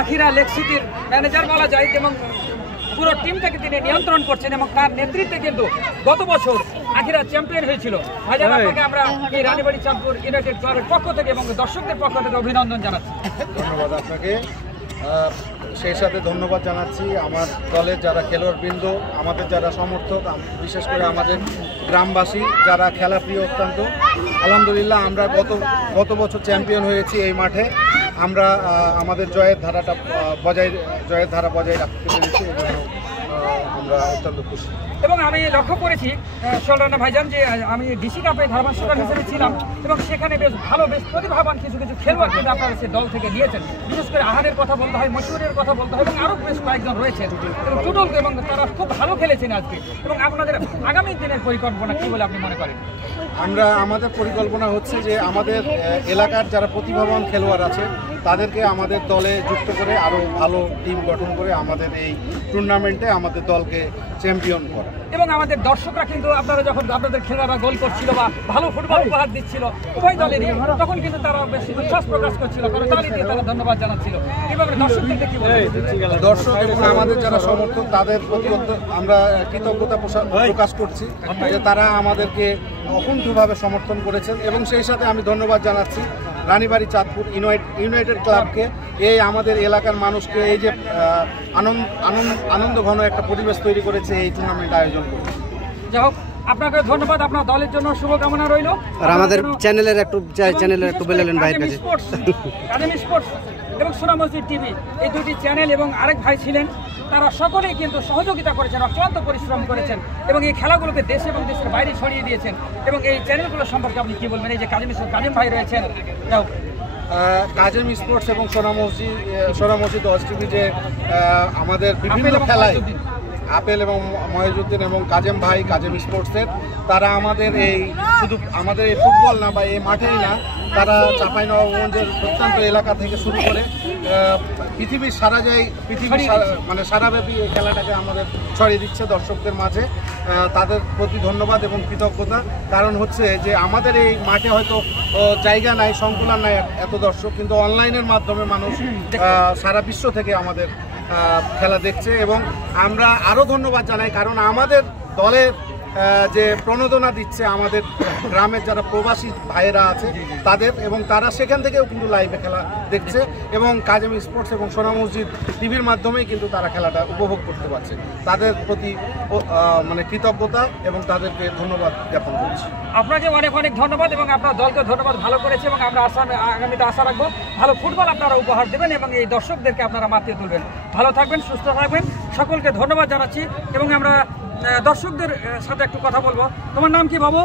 আখিরা lake সিটির manager বলা যায় এবং পুরো টিমটাকে তিনি নিয়ন্ত্রণ করছেন এবং তার নেতৃত্বে কিন্তু গত বছর আখিরা চ্যাম্পিয়ন হয়েছিল। ভাইজান আপনাকে আমরা এই রানীবাড়ি চাঁদপুর ইউনাইটেড ক্লাবের পক্ষ থেকে এবং দর্শকদের পক্ষ থেকে অভিনন্দন জানাচ্ছি। ধন্যবাদ আপনাকে, সেই সাথে ধন্যবাদ জানাচ্ছি আমার দলের যারা খেলোয়াড়বৃন্দ, আমাদের যারা সমর্থক, বিশেষ করে আমাদের গ্রামবাসী যারা খেলা প্রিয় অত্যন্ত। আলহামদুলিল্লাহ আমরা গত বছর চ্যাম্পিয়ন হয়েছি এই মাঠে। আমরা আমাদের জয়ের ধারা বজায় রাখতে পেরেছি এবং আমরা অত্যন্ত খুশি। এবং আমি লক্ষ্য করেছি সোলরানা ভাইজান যে আমি ডিসি কাপে ধারাভাষ্যকার হিসেবে ছিলাম এবং সেখানে বেশ প্রতিভাবান কিছু খেলোয়াড় কিন্তু আপনারা সে দল থেকে নিয়েছেন। বিশেষ করে আহারের কথা বলতে হয়, মশহুরের কথা বলতে হয় এবং আরও বেশ কয়েকজন রয়েছেন এবং টুটল, এবং তারা খুব ভালো খেলেছেন আজকে। এবং আপনাদের আগামী দিনের পরিকল্পনা কী বলে আপনি মনে করেন? আমাদের পরিকল্পনা হচ্ছে যে আমাদের এলাকার যারা প্রতিভাবান খেলোয়াড় আছে তাদেরকে আমাদের দলে যুক্ত করে আরও ভালো টিম গঠন করে আমাদের এই টুর্নামেন্টে আমাদের দলকে চ্যাম্পিয়ন করা। এবং আমাদের দর্শকরা কিন্তু আপনারা যখন আপনাদের খেলোয়াড়রা গোল করছিল বা ভালো ফুটবল উপহার দিচ্ছিল উভয় দলেরই, তখন কিন্তু তারা বেশ উচ্ছ্বাস প্রকাশ করছিল, কারণ তালি দিয়ে তারা ধন্যবাদ জানাচ্ছিল। এভাবে দর্শকদেরকে কি বলবেন? দর্শক এবং আমাদের যারা সমর্থক তাদের প্রতি আমরা কৃতজ্ঞতা প্রকাশ করছি যে তারা আমাদেরকে অকুণ্ঠভাবে সমর্থন করেছেন। এবং সেই সাথে আমি ধন্যবাদ জানাচ্ছি রানীবাড়ি চাঁদপুর ইউনাইটেড ক্লাবকে, এই আমাদের এলাকার মানুষকে এই যে আনন্দ ঘন একটা পরিবেশ তৈরি করেছে এই টুর্নামেন্ট আয়োজন করে। যাই হোক, আপনাকে ধন্যবাদ, আপনার দলের জন্য শুভকামনা রইল। আর আমাদের চ্যানেলের একটু বললেন ভাইয়ের কাছে। কাজেমি স্পোর্টস এবং সোনা মসজিদ টিভি, এই দুটি চ্যানেল এবং আরেক ভাই ছিলেন, তারা সকলেই কিন্তু সহযোগিতা করেছেন, অক্লান্ত পরিশ্রম করেছেন এবং এই খেলাগুলোকে দেশ এবং দেশের বাইরে ছড়িয়ে দিয়েছেন। এবং এই চ্যানেলগুলো সম্পর্কে আপনি কি বলবেন? এই যে কাজেম ভাই রয়েছেন, যাও কাজেম স্পোর্টস এবং সোনা মসজিদ ওয়াচ টিভি যে আমাদের বিভিন্ন খেলায় আপেল এবং মহিজুদ্দিন এবং কাজেম ভাই কাজেম স্পোর্টসের, তারা আমাদের এই শুধু আমাদের এই ফুটবল না বা এই মাঠেই না, তারা চাঁপাইনবাবগঞ্জের প্রত্যন্ত এলাকা থেকে শুরু করে পৃথিবীর সারাব্যাপী এই খেলাটাকে আমাদের ছড়িয়ে দিচ্ছে দর্শকদের মাঝে। তাদের প্রতি ধন্যবাদ এবং কৃতজ্ঞতা। কারণ হচ্ছে যে আমাদের এই মাঠে হয়তো জায়গা নাই, সংকুলান নাই এত দর্শক, কিন্তু অনলাইনের মাধ্যমে মানুষ সারা বিশ্ব থেকে আমাদের খেলা দেখছে। এবং আমরা আরও ধন্যবাদ জানাই, কারণ আমাদের দলের যে প্রণোদনা দিচ্ছে আমাদের গ্রামের যারা প্রবাসী ভাইয়েরা আছে তাদের, এবং তারা সেখান থেকেও কিন্তু লাইভে খেলা দেখছে এবং কাজেম স্পোর্টস এবং সোনা মসজিদ টিভির মাধ্যমেই কিন্তু তারা খেলাটা উপভোগ করতে পারছে। তাদের প্রতি কৃতজ্ঞতা এবং তাদেরকে ধন্যবাদ জ্ঞাপন করছি। আপনাকে অনেক অনেক ধন্যবাদ এবং আপনার দলকে ধন্যবাদ, ভালো করেছে এবং আমরা আগামীতে আশা রাখবো ভালো ফুটবল আপনারা উপহার দেবেন এবং এই দর্শকদেরকে আপনারা মাতিয়ে তুলবেন। ভালো থাকবেন, সুস্থ থাকবেন, সকলকে ধন্যবাদ জানাচ্ছি। এবং আমরা দর্শকদের সাথে একটু কথা বলবো। তোমার নাম কি বাবু?